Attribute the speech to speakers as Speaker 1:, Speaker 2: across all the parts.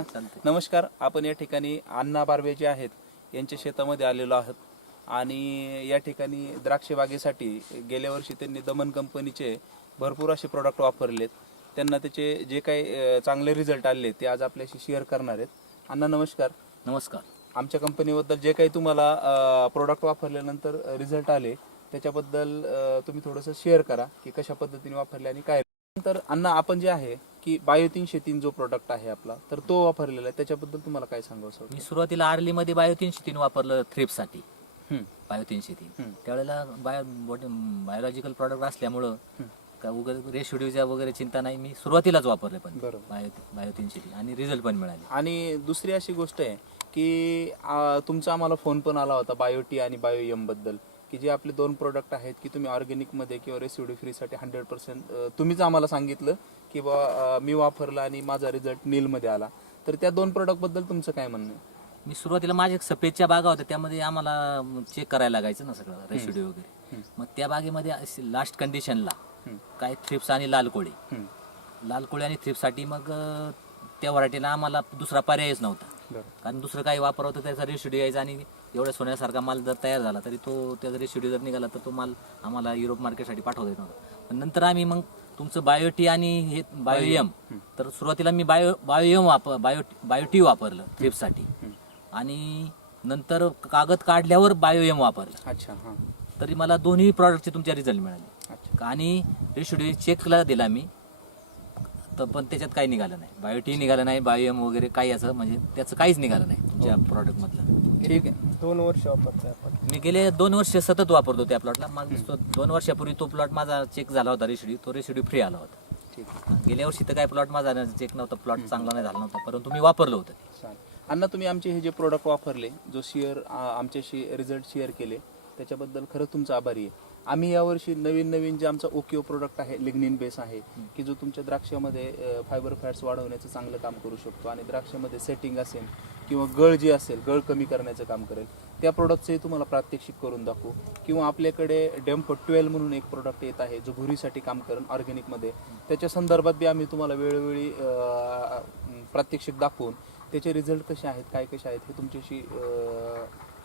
Speaker 1: हा?
Speaker 2: चालतंय.
Speaker 1: नमस्कार आपण या ठिकाणी अण्णा बारवे जे आहेत यांच्या शेतामध्ये आलेलो आहोत. आणि या ठिकाणी द्राक्ष बागेसाठी गेल्या वर्षी त्यांनी दमन कंपनीचे भरपूर असे प्रोडक्ट वापरलेत. त्यांना त्याचे जे काही चांगले रिझल्ट आले ते आज आपल्याशी शेअर करणार आहेत. अण्णा नमस्कार.
Speaker 2: नमस्कार.
Speaker 1: आमच्या कंपनीबद्दल जे काही तुम्हाला प्रोडक्ट वापरल्यानंतर रिझल्ट आले त्याच्याबद्दल तुम्ही थोडंसं शेअर करा की कशा पद्धतीने वापरले आणि काय. नंतर अण्णा आपण जे आहे की बायोतीन शेतीन जो प्रोडक्ट आहे आपला तर तो वापरलेला आहे. त्याच्याबद्दल तुम्हाला काय सांगावं
Speaker 2: मी सुरुवातीला आर्लीमध्ये बायो तीनशे तीन वापरलं थ्रिपसाठी. बायो तीनशे तीन. त्यावेळेला बायो बायोलॉजिकल प्रॉडक्ट असल्यामुळं का वगैरे रेशोड्यूच्या वगैरे चिंता नाही. मी सुरुवातीलाच वापरले पण
Speaker 1: बरोबर.
Speaker 2: बायो बायो तीनशे तीन आणि रिझल्ट पण मिळाले.
Speaker 1: आणि दुसरी अशी गोष्ट आहे की तुमचा आम्हाला फोन पण आला होता बायोटी आणि बायो एमबद्दल की जे आपले दोन प्रोडक्ट आहेत की तुम्ही ऑर्गॅनिकमध्ये किंवा रेसिड्यू फ्रीसाठी हंड्रेड पर्सेंट तुम्हीच आम्हाला सांगितलं की बा अ, मी वापरला आणि माझा रिझल्ट नील मध्ये आला. तर त्या दोन प्रोडक्टबद्दल तुमचं काय म्हणणं आहे?
Speaker 2: मी सुरुवातीला माझ्या सफेदच्या बागा होत्या त्यामध्ये आम्हाला चेक करायला लागायचं ना सगळं रेसिड्यू वगैरे. मग त्या बागेमध्ये लास्ट कंडिशनला. काय थ्रिप्स आणि लाल कोळी. लाल कोळी आणि थ्रिप्ससाठी मग त्या व्हरायटीला आम्हाला दुसरा पर्यायच नव्हता. कारण दुसरं काही वापर होतं त्याचा रेशिड्यू यायचा आणि एवढ्या सोन्यासारखा माल जर तयार झाला तरी तो त्याचा रेशिड्यू जर निघाला तर तो माल आम्हाला युरोप मार्केटसाठी पाठवता येत नव्हता. पण नंतर आम्ही मग तुमचं बायोटी आणि हे बायोएम. तर सुरुवातीला मी बायो बायोएम वापर बायो बायोटी वापरलं थ्रिप्ससाठी आणि नंतर कागद काढल्यावर बायोएम वापरलं.
Speaker 1: अच्छा हां.
Speaker 2: तरी मला दोन्ही प्रॉडक्टचे तुमचे रिझल्ट मिळाले.
Speaker 1: अच्छा.
Speaker 2: आणि रेशिड्यू चेकला दिला मी. तर पण त्याच्यात काही निघालं नाही. बायोटी निघालं नाही बायोएम वगैरे काही असं म्हणजे त्याचं काहीच निघालं नाही तुमच्या प्रॉडक्ट मधलं.
Speaker 1: ठीक आहे.
Speaker 3: दोन वर्ष वापरतोय आपण.
Speaker 2: मी गेले दोन वर्ष सतत वापरतो त्या प्लॉटला तो दोन वर्षापूर्वी तो प्लॉट माझा चेक झाला होता रेसिड्यू तो रेसिड्यू फ्री आला होता.
Speaker 1: ठीक
Speaker 2: गेल्या वर्षी तर काय प्लॉट माझा चेक नव्हता प्लॉट चांगला नाही झाला नव्हता. परंतु मी वापरलं होतं.
Speaker 1: अण्णा तुम्ही आमचे हे जे प्रोडक्ट वापरले जो शेअर आमच्याशी रिझल्ट शेअर केले त्याच्याबद्दल खरंच तुमचा आभारी आहे. आम्ही यावर्षी नवीन नवीन जे आमचा ओकिओ प्रोडक्ट आहे लिग्निन बेस आहे की जो तुमच्या द्राक्षामध्ये फायबर फॅट्स वाढवण्याचं चांगलं काम करू शकतो आणि द्राक्षामध्ये सेटिंग असेल किंवा गळ जी असेल गळ कमी करण्याचं काम करेल त्या प्रोडक्टचंही तुम्हाला प्रात्यक्षिक करून दाखवू. किंवा आपल्याकडे डेम्प ट्वेल्व म्हणून एक प्रोडक्ट येत आहे जो भुरीसाठी काम करेल ऑर्गॅनिकमध्ये त्याच्या संदर्भात बी आम्ही तुम्हाला वेळोवेळी प्रात्यक्षिक दाखवून त्याचे रिझल्ट कसे आहेत काय कसे आहेत हे तुमच्याशी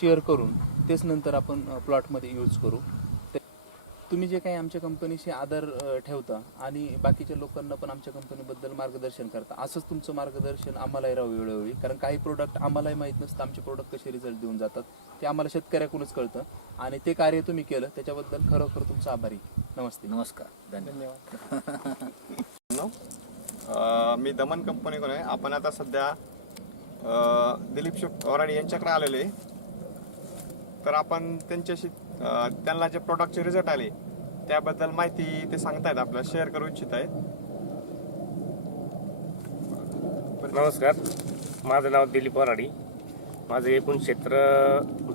Speaker 1: शेअर करून तेच नंतर आपण प्लॉटमध्ये यूज करू. तुम्ही जे काही आमच्या कंपनीशी आदर अ, ठेवता आणि बाकीच्या लोकांना पण आमच्या कंपनीबद्दल मार्गदर्शन करता असंच तुमचं मार्गदर्शन आम्हालाही राहू वेळोवेळी. कारण काही प्रोडक्ट आम्हालाही माहीत नसतं आमचे प्रोडक्ट कसे रिझल्ट देऊन जातात ते आम्हाला शेतकऱ्याकडूनच कळतं आणि ते कार्य तुम्ही केलं त्याच्याबद्दल खरोखर तुमचा आभारी. नमस्ते.
Speaker 2: नमस्कार. धन्यवाद.
Speaker 4: अ, मी दमन कंपनीकडून आहे. आपण आता सध्या अ, दिलीप शिव वराडी यांच्याकडे आलेलो आहे. तर आपण त्यांच्याशी त्यांना जे प्रॉडक्टचे रिझल्ट आले त्याबद्दल माहिती ते सांगतायत आपल्याला शेअर करू इच्छित आहेत.
Speaker 5: नमस्कार. माझं नाव दिलीप वराडी. माझं एकूण क्षेत्र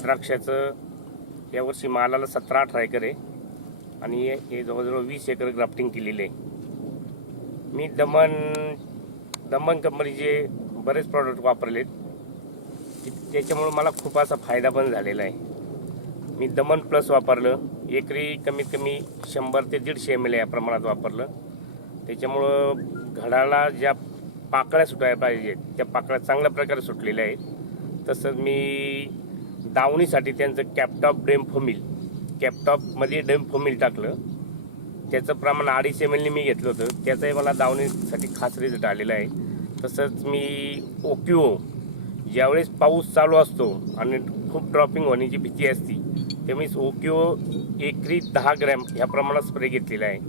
Speaker 5: द्राक्षाचं यावर्षी मालाला सतरा अठरा एकर आहे आणि हे- जवळजवळ वीस एकर ग्राफ्टिंग केलेली आहे. मी दमन दमन कंपनीचे बरेच प्रॉडक्ट वापरलेत. त्याच्यामुळं मला खूप असा फायदा पण झालेला आहे. मी दमन प्लस वापरलं एकरी कमीत कमी शंभर ते दीडशे एम एल या प्रमाणात वापरलं. त्याच्यामुळं घडाला ज्या पाकळ्या सुटायला पाहिजेत त्या पाकळ्या चांगल्या प्रकारे सुटलेल्या आहेत. तसंच मी दावणीसाठी त्यांचं कॅपटॉप डेमफोमिल कॅपटॉपमध्ये डेमफोमिल टाकलं. त्याचं प्रमाण अडीच एम एलने मी घेतलं होतं. त्याचंही मला दावणीसाठी खास रिझल्ट आलेला आहे. तसंच मी ओक्यू ज्यावेळेस पाऊस चालू असतो आणि खूप ड्रॉपिंग होण्याची भीती असती त्यावेळेस ओक्युओ एकरी दहा ग्रॅम ह्या प्रमाणात स्प्रे घेतलेला आहे.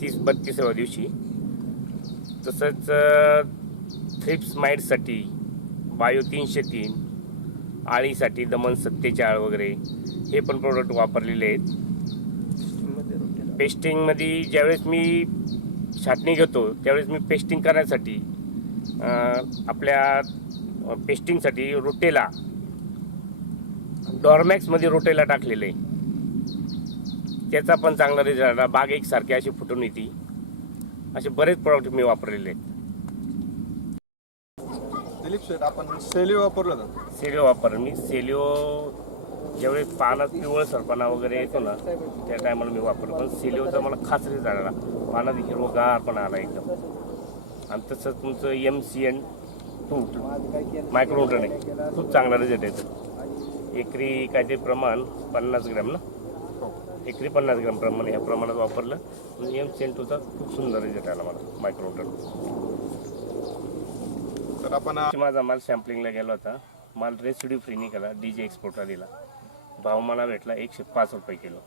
Speaker 5: तीस बत्तीसाव्या दिवशी. तसंच थ्रिप्स माईडसाठी बायो तीनशे तीन आळीसाठी दमन सत्तेचाळ वगैरे हे पण प्रोडक्ट वापरलेले आहेत. पेस्टिंगमध्ये ज्यावेळेस मी छाटणी घेतो त्यावेळेस मी पेस्टिंग करण्यासाठी आपल्या पेस्टिंगसाठी रोटेला डॉर्मॅक्समध्ये रोटेला टाकलेलं आहे. त्याचा पण चांगला रिझल्ट आला बाग एकसारखी अशी फुटून येते. असे बरेच प्रॉडक्ट मी वापरलेले आहेत.
Speaker 4: दिलीप शेठ आपण सेली वापरलं होतं
Speaker 5: सेलिओ वापर मी सेलिओ ज्यावेळेस पानात पिवळ सरपणा वगैरे येतो ना त्या टायमाला मी वापरतो पण सेलिओचा मला खास रिझल्ट आला. पानात हिरवगार पण आला एकदम. आणि तसंच तुमचं M C N two micronutrient आहे खूप चांगला रिझल्ट येतो एकरी काहीतरी प्रमाण पन्नास ग्रॅम ना? एकरी पन्नास ग्रॅम प्रमाण या प्रमाणात वापरलं. एम सेंटूचा खूप सुंदर रिझल्ट आला मला मायक्रोन्यूटन
Speaker 4: तर आपण
Speaker 5: माझा माल सॅम्पलिंगला गेला होता. माल रेसिड्यू फ्री निघाला डी जे एक्सपोर्टला दिला. भाव मला भेटला एकशे पाच रुपये किलो.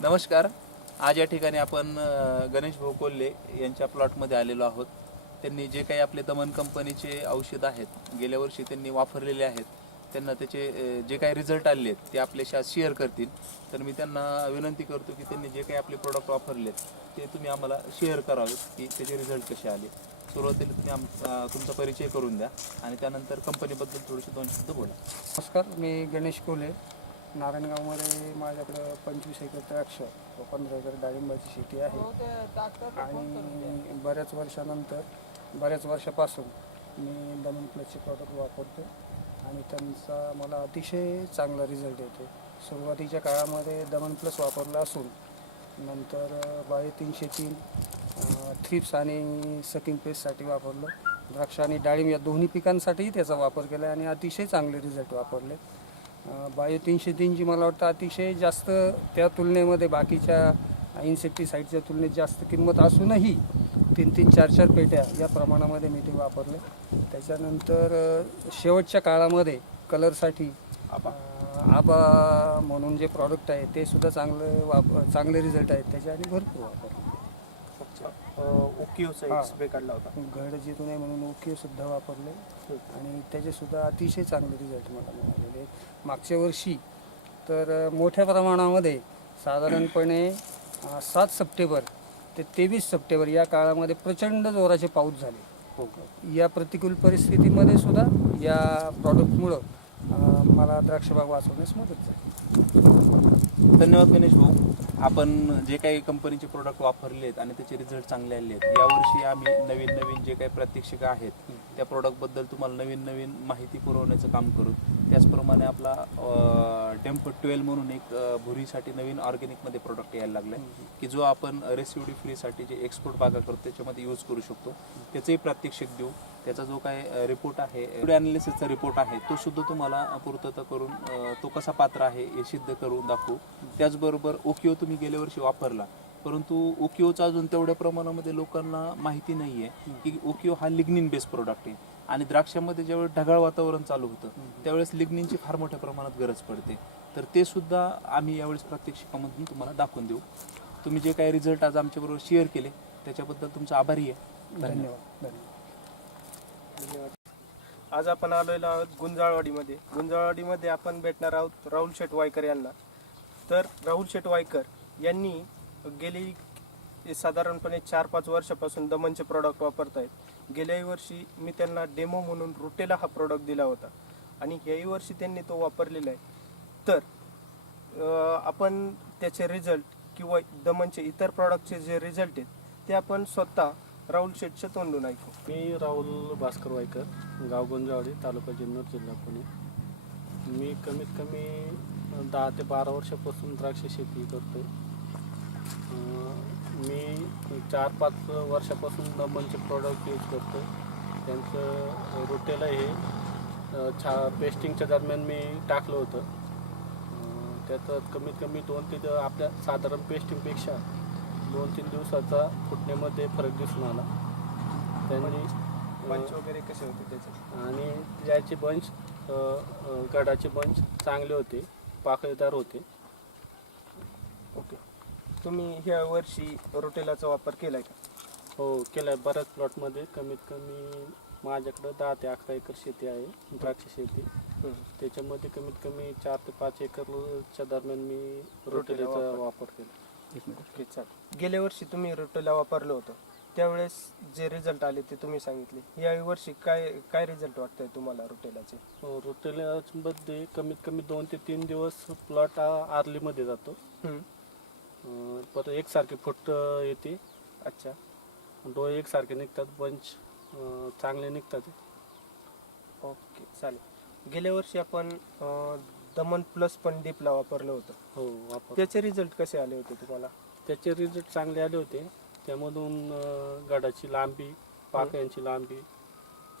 Speaker 1: नमस्कार. आज या ठिकाणी आपण गणेश भाऊ कोल्हे यांच्या प्लॉटमध्ये आलेलो आहोत. त्यांनी जे काही आपले दमन कंपनीचे औषध आहेत गेल्या वर्षी त्यांनी वापरलेले आहेत त्यांना त्याचे जे काही रिझल्ट आले आहेत ते आपल्याशी आज शेअर करतील. तर मी त्यांना विनंती करतो की त्यांनी जे काही आपले प्रोडक्ट वापरलेत ते तुम्ही आम्हाला शेअर करावेत की त्याचे रिझल्ट कसे आले. सुरुवातीला तुम्ही आम तुमचा परिचय करून द्या आणि त्यानंतर कंपनीबद्दल थोडेसे दोन शब्द बोला.
Speaker 3: नमस्कार मी गणेश कोले. नारायणगावमध्ये माझ्याकडं पंचवीस एकर द्राक्ष व पंधरा एकर डाळिंबाची शेती आहे. आणि बऱ्याच वर्षानंतर बऱ्याच वर्षापासून मी दमन प्लसचे प्रॉडक्ट वापरतो आणि त्यांचा मला अतिशय चांगला रिझल्ट येतो. सुरुवातीच्या काळामध्ये दमन प्लस वापरला असून नंतर बाय तीनशे तीन थ्रिप्स आणि सकिंग पेस्टसाठी वापरलं. द्राक्ष आणि डाळिंब या दोन्ही पिकांसाठीही त्याचा वापर केला आणि अतिशय चांगले रिझल्ट वापरले. बायो तीनशे तीनची मला वाटतं अतिशय जास्त त्या तुलनेमध्ये बाकीच्या इन्सेक्टिसाईडच्या तुलनेत जास्त किंमत असूनही तीन तीन चार चार पेट्या या प्रमाणामध्ये मी ते वापरले. त्याच्यानंतर शेवटच्या काळामध्ये कलरसाठी आबा. म्हणून जे प्रॉडक्ट आहे ते सुद्धा चांगलं वाप चांगले रिझल्ट आहेत. त्याचे आणि भरपूर वापरले.
Speaker 6: स्प्रे काढला होता.
Speaker 3: घड जिथून आहे म्हणून ओके सुद्धा वापरले. आणि त्याचे सुद्धा अतिशय चांगले रिझल्ट मला मिळालेले मागच्या वर्षी तर मोठ्या प्रमाणामध्ये साधारणपणे सात सप्टेंबर ते तेवीस सप्टेंबर या काळामध्ये प्रचंड जोराचे पाऊस झाले. या प्रतिकूल परिस्थितीमध्ये सुद्धा या प्रॉडक्टमुळं मला द्राक्षबाग वाचवण्यास मदत झाली.
Speaker 1: धन्यवाद गणेश भाऊ. आपण जे काही कंपनीचे प्रोडक्ट वापरले आहेत आणि त्याचे रिझल्ट चांगले आले आहेत यावर्षी आम्ही नवीन नवीन जे काही प्रात्यक्षिकं आहेत त्या प्रोडक्टबद्दल तुम्हाला नवीन नवीन माहिती पुरवण्याचं काम करू. त्याचप्रमाणे आपला टेम्पो ट्वेल्व म्हणून एक भुरीसाठी नवीन ऑर्गॅनिकमध्ये प्रोडक्ट यायला लागला की जो आपण रेसिवडी फ्रीसाठी जे एक्सपोर्ट बागा करतो त्याच्यामध्ये यूज करू शकतो. त्याचंही प्रात्यक्षिक देऊ. त्याचा जो काय रिपोर्ट आहे अनालिसिसचा रिपोर्ट आहे तो सुद्धा तुम्हाला पूर्तता करून तो कसा पात्र आहे हे सिद्ध करून दाखवू. त्याचबरोबर ओकिओ तुम्ही गेल्या वर्षी वापरला. परंतु ओकिओचा अजून तेवढ्या प्रमाणामध्ये लोकांना माहिती नाही आहे की ओकिओ हा लिग्निन बेस्ड प्रोडक्ट आहे. आणि द्राक्षामध्ये ज्यावेळेस ढगाळ वातावरण चालू होतं त्यावेळेस लिग्निनची फार मोठ्या प्रमाणात गरज पडते. तर ते सुद्धा आम्ही यावेळेस प्रात्यक्षिकामधून तुम्हाला दाखवून देऊ. तुम्ही जे काही रिझल्ट आज आमच्याबरोबर शेअर केले त्याच्याबद्दल तुमचा आभारी आहे.
Speaker 3: धन्यवाद. धन्यवाद
Speaker 6: आज आपण आलेलो आहोत गुंजाळवाडीमध्ये. गुंजाळवाडीमध्ये आपण भेटणार आहोत राहुल शेट वायकर यांना. तर राहुल शेट वायकर यांनी गेली साधारणपणे चार पाच वर्षापासून दमनचे प्रॉडक्ट वापरत आहेत गेल्याही वर्षी मी त्यांना डेमो म्हणून रुटेला हा प्रॉडक्ट दिला होता. आणि याही वर्षी त्यांनी तो वापरलेला आहे. तर आपण त्याचे रिझल्ट किंवा दमनचे इतर प्रॉडक्टचे जे रिझल्ट आहेत ते आपण स्वतः राहुल शेटच्या तोंडून ऐकू.
Speaker 7: मी राहुल भास्कर वायकर गाव गुंजावडी तालुका जिन्नर जिल्हा पुणे. मी कमीत कमी दहा ते बारा वर्षापासून द्राक्ष शेती करतो मी चार पाच वर्षापासून दमनचे प्रॉडक्ट यूज करतो त्यांचं रोटेला हे छा पेस्टिंगच्या दरम्यान मी टाकलं होतं. अ, त्यात कमीत कमी दोन ते आपल्या साधारण पेस्टिंगपेक्षा दोन तीन दिवसाचा फुटण्यामध्ये फरक दिसून आला. त्यांनी
Speaker 6: पंच
Speaker 7: अ,
Speaker 6: वगैरे कसे होते त्याचे?
Speaker 7: आणि याचे बंच गडाचे बंच चांगले होते पाकळीदार होते.
Speaker 6: ओके. तुम्ही ह्या वर्षी रोटेलाचा वापर केलाय का?
Speaker 7: हो केलाय. बऱ्याच प्लॉटमध्ये कमीत कमी माझ्याकडं दहा ते अकरा एकर शेती आहे द्राक्ष शेती. त्याच्यामध्ये कमीत कमी चार ते पाच एकरच्या दरम्यान मी रोटेल्याचा
Speaker 6: वापर.
Speaker 7: केला.
Speaker 6: ओके चालेल. गेल्या वर्षी तुम्ही रोटेला वापरलं होतं. त्यावेळेस जे रिझल्ट आले ते तुम्ही सांगितले. या वर्षी काय काय रिझल्ट वाटतंय तुम्हाला रोटेलाचे?
Speaker 7: हो, रोटेल्यामध्ये कमीत कमी दोन ते तीन दिवस प्लॉट आर्लीमध्ये जातो.
Speaker 6: हम्म.
Speaker 7: परत एकसारखे फुट येते.
Speaker 6: अच्छा.
Speaker 7: डोळे एकसारखे निघतात बंच चांगले निघतात.
Speaker 6: ओके चालेल. गेल्या वर्षी आपण अं, दमन प्लस पण डीपला वापरलं होतं.
Speaker 7: हो वापर
Speaker 6: त्याचे रिझल्ट कसे आले होते तुम्हाला?
Speaker 7: त्याचे रिझल्ट चांगले आले होते. त्यामधून अ, गडाची लांबी पाकळ्यांची लांबी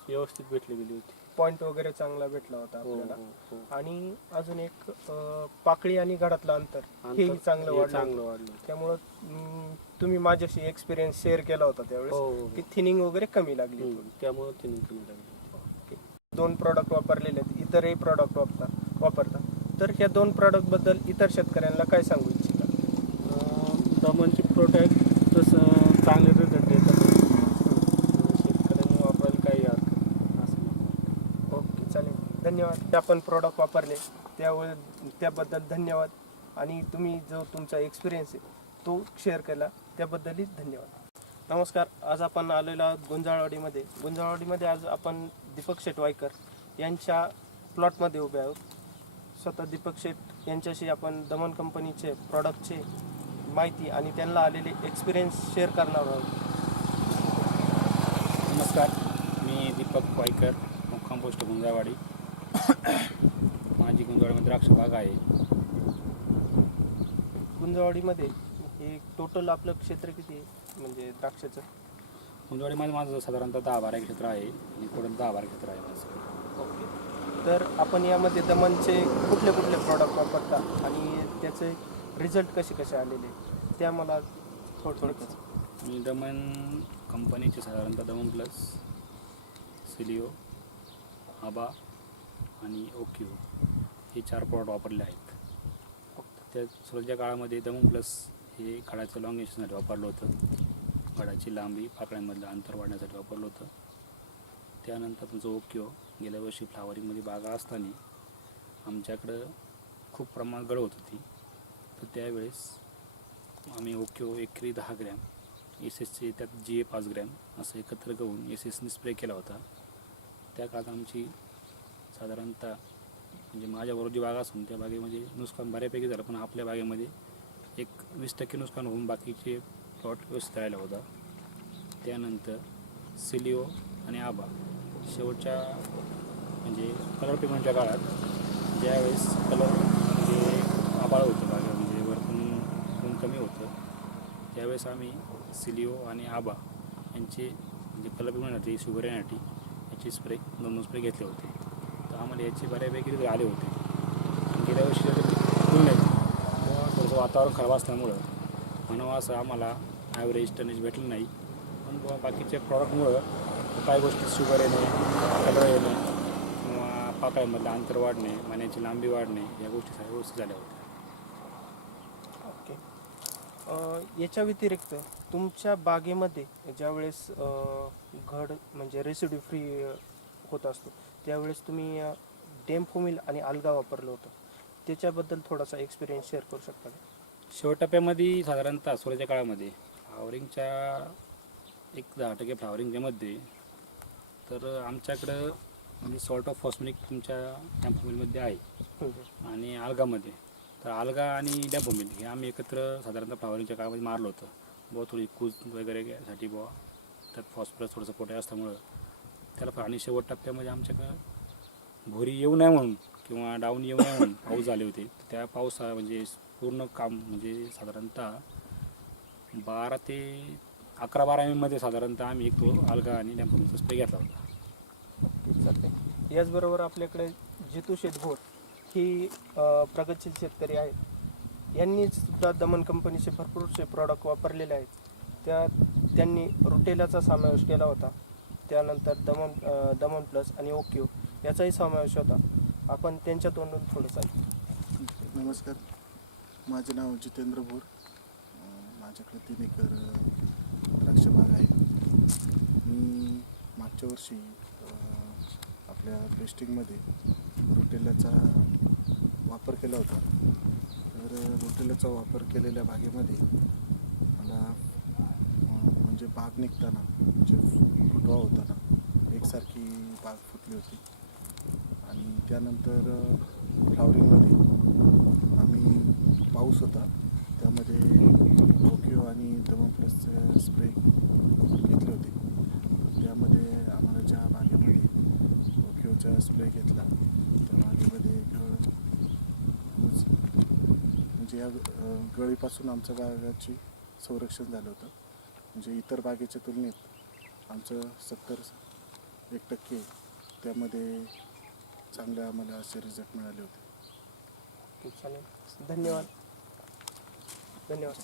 Speaker 7: व्यवस्थित भेटली गेली होती.
Speaker 6: पॉइंट वगैरे चांगला भेटला होता
Speaker 7: हो
Speaker 6: आपल्याला.
Speaker 7: हो हो.
Speaker 6: आणि अजून एक अं, पाकळी आणि घडातलं अंतर हेही चांगलं
Speaker 7: हे
Speaker 6: वाढलं
Speaker 7: चांगलं वाढलं.
Speaker 6: त्यामुळं अं, तुम्ही माझ्याशी एक्सपिरियन्स शेअर केला होता
Speaker 7: हो
Speaker 6: त्यावेळेस
Speaker 7: हो.
Speaker 6: की थिनिंग वगैरे कमी लागली
Speaker 7: हम्म, त्यामुळे तिने कमी लागली
Speaker 6: दोन प्रॉडक्ट वापरलेले आहेत इतरही प्रॉडक्ट वापरता वापरता. तर ह्या दोन प्रॉडक्टबद्दल इतर शेतकऱ्यांना काय सांगू इच्छिता?
Speaker 7: अं, दमनचे प्रोडक्ट तसं चांगले रिझल्ट देतात अं, शेतकऱ्यांनी वापरायला काही हरकत नाही, असं नाही.
Speaker 6: ओके चालेल धन्यवाद. ते आपण प्रॉडक्ट वापरले. त्यावर त्याबद्दल धन्यवाद. आणि तुम्ही जो तुमचा एक्सपिरियन्स आहे तो शेअर केला. त्याबद्दलही धन्यवाद. नमस्कार. आज आपण आलेलो आहोत गुंजाळवाडीमध्ये. गुंजाळवाडीमध्ये आज आपण दीपक शेट वायकर यांच्या प्लॉटमध्ये उभे आहोत. स्वतः दीपक शेट यांच्याशी आपण दमन कंपनीचे प्रॉडक्टचे माहिती आणि त्यांना आलेले एक्सपिरियन्स शेअर करणार आहोत.
Speaker 8: नमस्कार. मी दीपक वायकर मुक्काम पोस्ट गुंजावाडी माझी गुंजावाडीमध्ये द्राक्ष बाग आहे.
Speaker 6: गुंजावाडीमध्ये हे टोटल आपलं क्षेत्र किती आहे? म्हणजे द्राक्षाचं?
Speaker 8: गुंजावाडीमध्ये माझं साधारणतः दहा बारा क्षेत्र आहे आणि पुढे दहा बारा क्षेत्र आहे माझं.
Speaker 6: ओके. तर आपण यामध्ये दमनचे कुठले कुठले प्रॉडक्ट वापरता आणि त्याचे रिझल्ट कसे कसे आलेले त्या मला थोडं थोडक्यात
Speaker 8: मी दमन कंपनीचे साधारणतः दमन प्लस सिलिओ आबा आणि ओक्यू हे चार प्रॉडक्ट वापरले आहेत. त्या सुरुवातीच्या काळामध्ये दमन प्लस हे काळाचं लॉंगेशनसाठी वापरलं होतं. काळाची लांबी पाकळ्यांमधलं अंतर वाढण्यासाठी वापरलं होतं. त्यानंतर तुमचं ओक्यो गेल्या वर्षी फ्लावरिंगमध्ये बागा असताना आमच्याकडं खूप प्रमाणात गळ होत होती. तर त्यावेळेस आम्ही ओक्यो एकरी दहा ग्रॅम एस एसचे त्यात जी ए पाच ग्रॅम असं एकत्र घेऊन एस एसने स्प्रे केला होता. त्या काळात आमची साधारणतः म्हणजे माझ्याबरोबर जी बाग असून त्या बागेमध्ये नुकसान बऱ्यापैकी झालं पण आपल्या बागेमध्ये एक वीस टक्के नुकसान होऊन बाकीचे प्लॉट व्यवस्थित राहिला होता. त्यानंतर सिलिओ आणि आबा शेवटच्या म्हणजे कलर पेमेंटच्या काळात ज्यावेळेस कलर म्हणजे आबाळ होतं बागे म्हणजे वरतून ऊन कमी होतं त्यावेळेस आम्ही सिलिओ आणि आबा यांचे म्हणजे कलर पेमेंटसाठी शुगर येण्यासाठी याचे स्प्रे दोन दोन स्प्रे घेतले होते. आम्हाला याची बऱ्यापैकी रिझल्ट आले होते. गेल्या वर्षी तुलनेत थोडंसं वातावरण खराब असल्यामुळं म्हणावं असं आम्हाला ॲव्हरेज टनेज भेटलं नाही. पण बुवा बाकीच्या प्रॉडक्टमुळं काही गोष्टी शुगर येणे कलर येणे किंवा पाकळ्यामधलं अंतर वाढणे मण्याची लांबी वाढणे या गोष्टी सगळ्या गोष्टी झाल्या होत्या.
Speaker 6: ओके याच्या व्यतिरिक्त तुमच्या बागेमध्ये ज्यावेळेस घड म्हणजे रेसिड्यू फ्री होत असतो त्यावेळेस तुम्ही डेमफोमिल आणि आल्गा वापरलं होतं. त्याच्याबद्दल थोडासा एक्सपिरियन्स शेअर करू शकता का?
Speaker 8: शेवट टप्प्यामध्ये साधारणतः सुरुवातीच्या काळामध्ये फ्लावरिंगच्या एक दहा टक्के फ्लावरिंगच्यामध्ये तर आमच्याकडं म्हणजे सॉल्ट ऑफ फॉस्मिक तुमच्या टॅम्पोमिलमध्ये आहे. आणि आल्गामध्ये तर आल्गा आणि डॅम्पोमिल हे आम्ही एकत्र साधारणतः फ्लावरिंगच्या काळामध्ये मारलं होतं. बुवा थोडी कूज वगैरे घ्यायसाठी बुवा त्यात फॉस्फरस थोडंसं पोटे असल्यामुळं त्याला फ- आणि शेवट टप्प्यामध्ये आमच्याकडं भोरी येऊ नये म्हणून किंवा डाऊन येऊ नये म्हणून पाऊस झाले होते. त्या पावसा म्हणजे पूर्ण काम म्हणजे साधारणतः बारा ते अकरा बारा मध्ये साधारणतः आम्ही एक तो आल्गा आणि डॅम्पोमिलचा स्प्रे घेतला होता.
Speaker 6: याचबरोबर आपल्याकडे जितू शेतघोर ही प्रगतशील शेतकरी आहेत. यांनी सुद्धा दमन कंपनीचे भरपूरसे प्रॉडक्ट वापरलेले आहेत. त्या त्यांनी रुटेलाचा समावेश केला होता. त्यानंतर दमन दमन प्लस आणि ओक्यू हो, याचाही समावेश होता. आपण त्यांच्या तोंडून थोडंसं ऐकू.
Speaker 9: नमस्कार. माझे नाव जितेंद्र भोर. माझ्याकडे तीन एकर द्राक्ष बाग आहे. मी मागच्या वर्षी आपल्या पेस्टिंगमध्ये रोटेलाचा वापर केला होता. तर रोटेलाचा वापर केलेल्या बागेमध्ये मला म्हणजे बाग निघताना म्हणजे फुटवा होता एकसारखी बाग फुटली होती. आणि त्यानंतर फ्लावरिंगमध्ये आम्ही पाऊस होता. त्यामध्ये टोकियो आणि दमन प्लसचे स्प्रे घेतले होते. त्यामध्ये आम्हाला ज्या बागेमध्ये टोकियोचा स्प्रे घेतला त्या बागेमध्ये गळ म्हणजे या गळीपासून आमच्या बागाची संरक्षण झालं होतं. म्हणजे इतर बागेच्या तुलनेत आमचं सत्तर एक टक्के त्यामध्ये चांगले आम्हाला असे रिझल्ट मिळाले होते.
Speaker 6: चालेल. धन्यवाद. धन्यवाद.